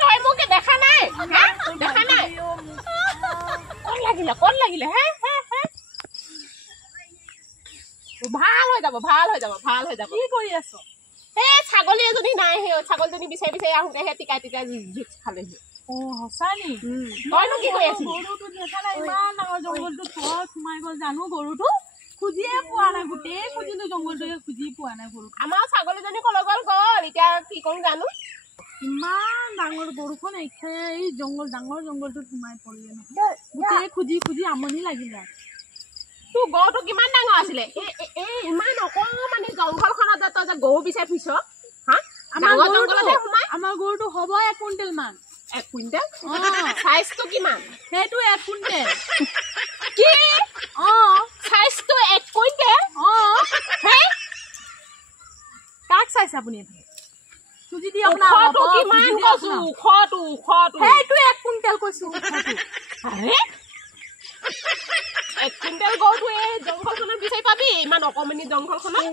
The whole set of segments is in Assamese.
তই মোকে দেখা নাই দেখা নাই কোন লাগিলে হে ভাল হৈ যাব ভাল হৈ যাব ভাল হৈ যাব কি কৰি আছ এই ছাগলী এজনী নাই হে ছাগলীজনী বিচাৰি বিচাৰি আহোঁতে হে টিকাই টিকাই জুচ খালেহি ও হসানি তইনো কি কৰি আছিলি গৰুটো দেখা নাই ইমান ডাঙৰ জংগলটো তই সোমাই গ'ল জানো গৰুটো খুজিয়ে পোৱা নাই গোটেই খুজিলো জংগলটোৱে খুজি পোৱা নাই গৰু আমাৰ ছাগলীজনী কলৈ গ'ল গ'ল এতিয়া কি কৰো জানো ইমান ডাঙৰ গৰুখন এই জংগল ডাঙৰ জংগলটোত সোমাই পৰিলে নহয় গোটেই খুজি খুজি আমনি লাগিলে তোৰ গৰুটো কিমান ডাঙৰ আছিলে এই ইমান অকণমানি জংঘলখনত তই যে গৰু বিচাৰি ফুৰিছ হা আমাৰ গৰুটো হ'ব 1 কুইণ্টেল মান 1 কুইণ্টেল সাইজটো কিমান সেইটো 1 কুইণ্টেল কি সাইজটো 1 কুইণ্টেল হে কাক চাইছে আপুনি খুজি দি আপোনাৰ ওখটো কিমান কৈছো ওখটো সেইটো 1 কুইণ্টেল কৈছো আৰে 1 কুইণ্টেল গৰুটো এই জংঘলখনত বিচাৰি পাবি ইমান অকণমানি জংঘলখনত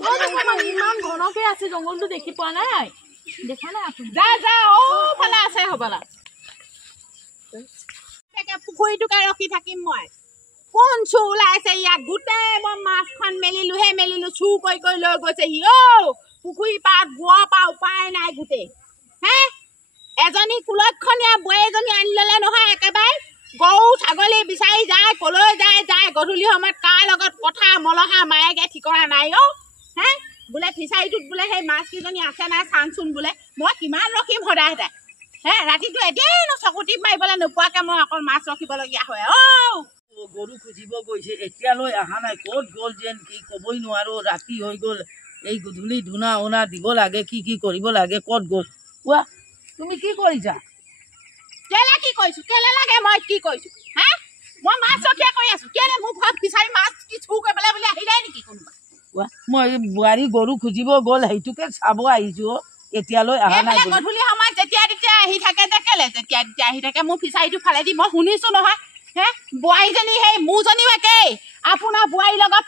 ইমান ঘনকে আছে জংঘলটো দেখি পোৱা নাই দেখা নাই আপুনি যা ফালে আছে হ'বলা পুখুৰীটোকে ৰখি থাকিম মই কোন চু ওলাইছে ইয়াত গোটেই মই মাছখন মেলিলো চু কৰি লৈ গৈছে সি পুখুৰী পাৰ গোৱা পা উপায় নাই গোটেই হে এজনী কুলক্ষণীয়া বোৱাৰী এজনী আনি ল'লে নহয় একেবাৰে গৰু ছাগলী বিচাৰি যায় কলৈ যায় গধূলি সময়ত কাৰ লগত কথা মলহা মায়েকে ঠিকনা নাই হে বোলে ফিচাৰীটোত বোলে সেই মাছকেইজনী আছে নাই চাওঁচোন বোলে মই কিমান ৰখিম সদায় হে ৰাতিটো এদিনো চকুটি মাৰিবলৈ নোপোৱাকে মই অকল মাছ ৰখিবলগীয়া হয় গৰু খুজিব গৈছে এতিয়ালৈ অহা নাই ক'ত গ'ল যেন কি ক'বই নোৱাৰো ৰাতি হৈ গ'ল এই গধূলি ধূনা ওনা দিব লাগে কি কৰিব লাগে ক'ত গ'ল কোৱা তুমি কি কৰিছা কেলে লাগে মই কি কৰিছো হে মই মাছ ৰখিয়া কৰি আছো কেলে মোক ঘৰত ফিচাৰী মাছ কি চু কৰিবলৈ বুলি আহি যায় নেকি কোনোবা কোৱা মই বোৱাৰী গৰু খুজিব গ'ল সেইটোকে চাব আহিছো এতিয়ালৈ অহা নাই গধূলি সময়ত যেতিয়া তেতিয়া আহি থাকে যে কেলে যেতিয়া তেতিয়া আহি থাকে মোৰ ফিচাৰীটো ফালেদি মই শুনিছো নহয় হে বোৱাৰীজনী সেই মোৰজনীও একেই আপোনাৰ বোৱাৰীৰ লগত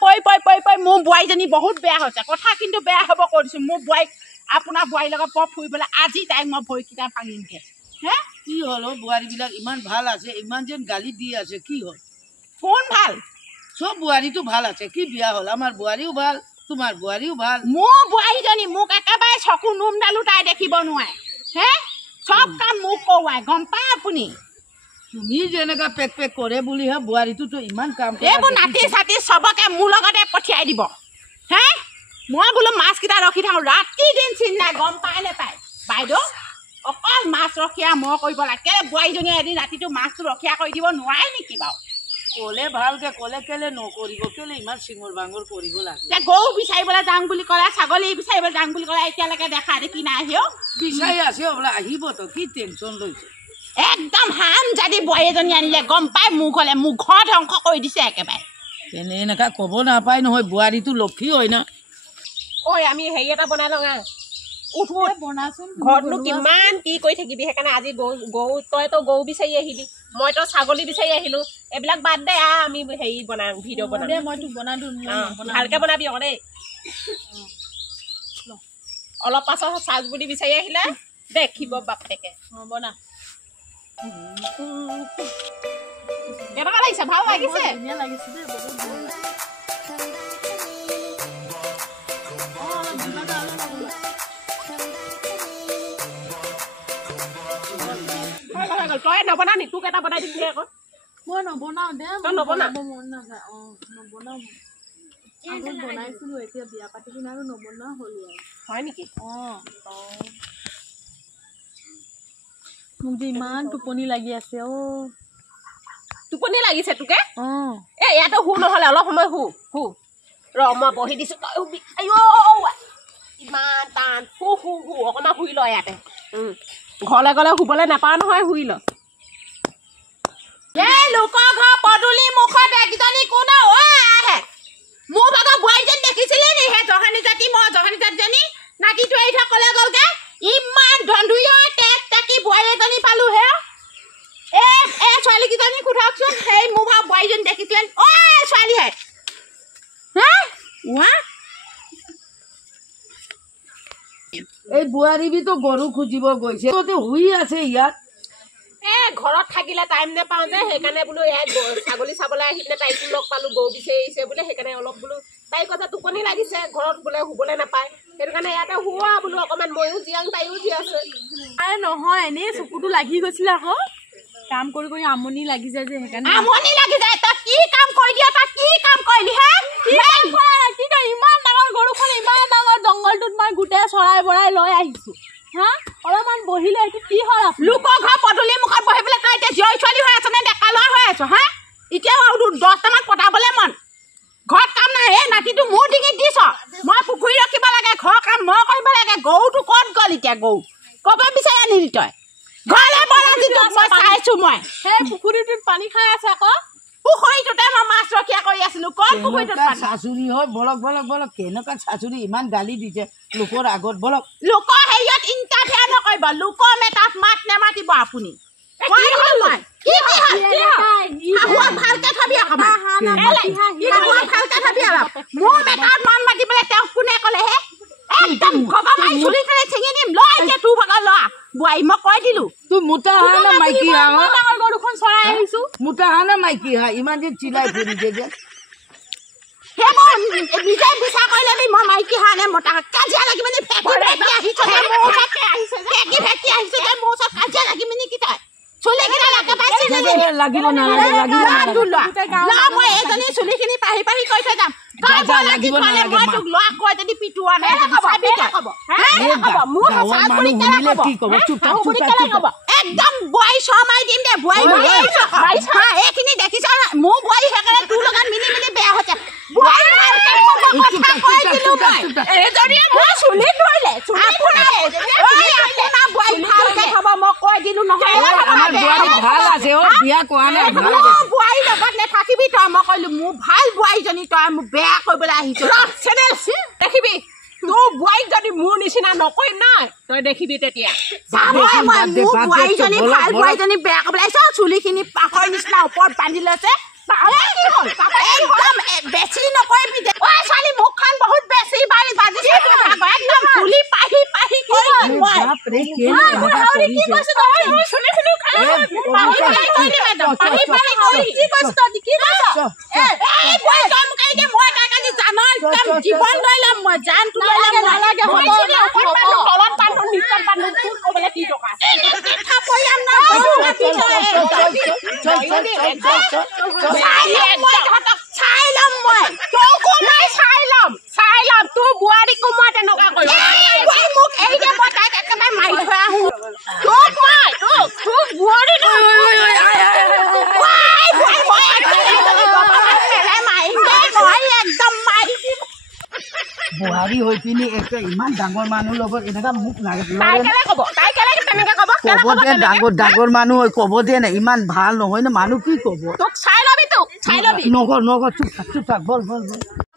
পই মোৰ বোৱাৰীজনী বহুত বেয়া হৈছে কথা কিন্তু বেয়া হ'ব কৰিছো মোৰ বোৱাৰীক আপোনাৰ বোৱাৰীৰ লগত ফুৰিবলৈ আজি তাইক মই ভৰিকেইটা ভাঙিমগে হে কি হ'ল বোৱাৰীবিলাক ইমান ভাল আছে ইমান যেন গালি দি আছে কি হ'ল কোন ভাল চব বোৱাৰীটো ভাল আছে কি বিয়া হ'ল আমাৰ বোৱাৰীও ভাল তোমাৰ বোৱাৰীও ভাল মোৰ বোৱাৰীজনী মোক একেবাৰে চকু নোমডালো তাই দেখিব নোৱাৰে হে চব কাম মোক কৰোৱাই গম পায় আপুনি তুমি যেনেকা পেক কৰে বুলিহে বোৱাৰীটোতো ইমান কাম এইবোৰ নাতি চাতি চবকে মোৰ লগতে পঠিয়াই দিব হে মই বোলো মাছকেইটা ৰখি থাকোঁ ৰাতি দিন চিন্তা গম পাই নেপায় বাইদেউ অকল মাছ ৰখীয়া মই কৰিব লাগে কেলে বোৱাৰীজনীয়ে এদিন ৰাতিটো মাছটো ৰখীয়া কৰি দিব নোৱাৰে নেকি বাৰু ক'লে ভালকে ক'লে কেলে নকৰিব কেলে ইমান চিঙৰ বাঙৰ কৰিব লাগে গৰু বিচাৰিবলৈ যাওঁ বুলি ক'লে ছাগলী বিচাৰিবলৈ যাওঁ বুলি ক'লে এতিয়ালৈকে দেখা দেখি নাই বিচাৰি আছে বোলে আহিবতো কি টেনশ্যন লৈছে একদম হাম যদি বোৱাৰী এজনী আনিলে গম পাই মোক হ'লে মোৰ ঘৰ ধ্বংস কৰি দিছে একেবাৰে এনেকা ক'ব নাপায় নহয় বোৱাৰীটো লক্ষী হয় না ঐ আমি হেৰি এটা বনাই লওঁ বনাচোন ঘৰতনো কিমান কি কৰি থাকিবি সেইকাৰণে আজি গৰু তইতো গৰু বিচাৰি আহিলি মইতো ছাগলী বিচাৰি আহিলো এইবিলাক বাদ দে আমি হেৰি বনাম ভিডিঅ' বনাম মই তোক বনাই দিম ভালকে বনাবি আকৌ দেই অলপ পাছত চাজবুলি বিচাৰি আহিলে দেখিব বাপেকে বনা কেনেকুৱা লাগিছে ভাল লাগিছে ধুনীয়া লাগিছে দেই তই নবনা নি তোক এটা বনাই দিবি আকৌ মই নবনাও দে তই নবনাব মন নাযায় নবনাও আগত বনাইছিলো এতিয়া বিয়া পাতি কিনে আৰু নবনোৱা হ'লো আৰু হয় নেকি মোক যে ইমান টোপনি লাগি আছে টোপনি লাগিছে তোকে ইয়াতে শু নহ'লে অলপ সময় শু ৰ মই বহি দিছো তই শুবি ইমান টান শু অকণমান শুই ল ইয়াতে ঘৰলৈ গ'লে শুবলৈ নাপাওঁ নহয় শুই ল এই লোকৰ ঘৰ পদূলি মুখত একজনী কোন আহে মোৰ ভাগৰ বোৱাৰীজনী দেখিছিলি নি সেই জহানী জাতিজনী নাতিটো এৰি থৈ ক'লে গ'লগে ইমান ধন্দুৰীয়া টেকি বোৱাৰী এজনী পালো হে ছোৱালীকেইজনী সোধকচোন সেই মোৰ ভাগৰ বোৱাৰীজনী দেখিছিলেন ছোৱালীহে এই বোৱাৰীবিতো গৰু খুজিব গৈছে তহঁতে শুই আছে ইয়াত ঘৰত থাকিলে টাইম নাপাওঁ যে সেইকাৰণে বোলো ইয়াত ছাগলী চাবলৈ আহি পিনে তাইকো লগ পালোঁ গৰু বিচাৰি আহিছে বোলে সেইকাৰণে অলপ বোলো তাইৰ কথা টোপনি লাগিছে ঘৰত বোলে শুবলৈ নাপায় সেইটো কাৰণে ইয়াতে শুৱা বোলো অকণমান ময়ো জীয়াং তাইও জীয়াছে আৰে নহয় এনেই চকুটো লাগি গৈছিলে আকৌ কাম কৰি কৰি আমনি লাগি যায় যে সেইকাৰণে আমনি লাগি যায় তই কি কাম কৰি দিয় তই কি কাম কৰিলি হে কি কয় ইমান ডাঙৰ গৰুখন ইমান ডাঙৰ জংঘলটোত মই গোটেই চৰাই বৰাই লৈ আহিছো হা অলপমান বহিলে সেইটো কি হ'ল লোকৰ ঘৰ পদূলি মুখত বহি পেলাই তই এতিয়া জীয়ৰী ছোৱালী হৈ আছ নে ডেকা ল'ৰা হৈ আছ হা এতিয়া 10টামান পতাবলৈ মন ঘৰত কাম নাই এই নাতিটো মোৰ ডিঙিত দিছ মই পুখুৰী ৰাখিব লাগে ঘৰৰ কাম মই কৰিব লাগে গৰুটো ক'ত গ'ল এতিয়া গৰু ক'ব বিচাৰি আনিলি তই ঘৰলৈ বলা যিটো মই চাইছো মই সেই পুখুৰীটোত পানী খাই আছে আকৌ পুখুৰীটোতে মই মাছ ৰখীয়া কৰি আছিলো ক'ত পুখুৰীটোত চাচুৰি হয় বলক বলক বলক কেনেকুৱা চাচুৰি ইমান গালি দিছে লোকৰ আগত বলক লোকৰ হেৰিয়ত ইণ্টাৰফেয়াৰ নকৰিব লোকৰ মেটাত মাত নেমাতিব আপুনি ভালকে থবি মোৰ মেটাত মান মাতিবলৈ তেওঁক কোনে ক'লে হে একদম ঘবা মাৰি চুলি ফেলে ছিঙি দিম লৈ এতিয়া তোৰ ভাগৰ ল'ৰা বোৱাৰী মই কৈ দিলো তুই মোটা হা না মাইকী হা ডাঙৰ গৰুখন চৰাই আহিছো মোটা হা না মাইকী হা ইমান যে চিলাই ফুৰিছে যে সেইবোৰ নিজে বিচাৰ কৰি ল'বি মই মাইকী হা নে মতা কাজিয়া লাগি মানে ফেকি আহিছে যে মোৰ ওচৰত কাজিয়া লাগি মানে কি তই চুলি কিনা লাগে পাইছি লাগিব নালাগে মই এজনী চুলিখিনি পাহি পাহি কৈ থৈ যাম লাগিব নালাগে মই তোক ল'ৰা কৈ যদি পিটোৱা নাই কি ক'ব চুপ একদম বোৱাৰী ছমাই দিম দে বোৱাৰী এইখিনি দেখিছ মোৰ বোৱাৰী সেইকাৰণে তোৰ লগত মিলি মিলি বেয়া হৈছে থাকিবি তই মই কলো মোৰ ভাল বোৱাৰীজনী তই মোক বেয়া কৰিবলৈ আহিছ দেখিবি তোৰ বোৱাৰীক যদি মোৰ নিচিনা নকৰি নাই তই দেখিবি তেতিয়া মোৰ বোৱাৰীজনী ভাল বোৱাৰীজনী বেয়া কৰিবলৈ আহিছ চুলিখিনি পাহৰ নিচিনা ওপৰত বান্ধি লৈছে বেছি নকৰিবি ছোৱালী মুখখন বহুত বেছি বাজিছে একদম চুলি পাহি পাহি জীৱন লৈ ল'ম মই জানটো লৈ ল'ম নালাগে চাই ল'ম মই তোকো নাই চাই ল'ম তোৰ বোৱাৰীকো মই তেনেকুৱা কৰিম মোক এই যে মই তাইক একেবাৰে মাৰি থৈ আহো তোক মই তোক বোৱাৰী একদম মাৰি দিম বোৱাৰী হৈ পিনি ইমান ডাঙৰ মানুহ লগত এনেকা মোক ক'ব দে ডাঙৰ মানুহ হৈ ক'ব দে না ইমান ভাল নহয় না মানুহ কি ক'ব তোক চাই ল'বি নগৰ চুপ থাক বল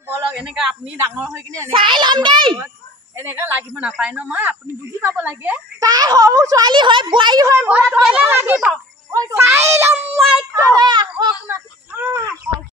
বলক এনেকা আপুনি ডাঙৰ হৈ কিনে চাই ল'ম দেই এনেকা লাগিব নাপায় ন মই আপুনি বুজি পাব লাগে তাই সৰু ছোৱালী হৈ বোৱাৰী হৈ মোৰ লাগিব চাই ল'ম মই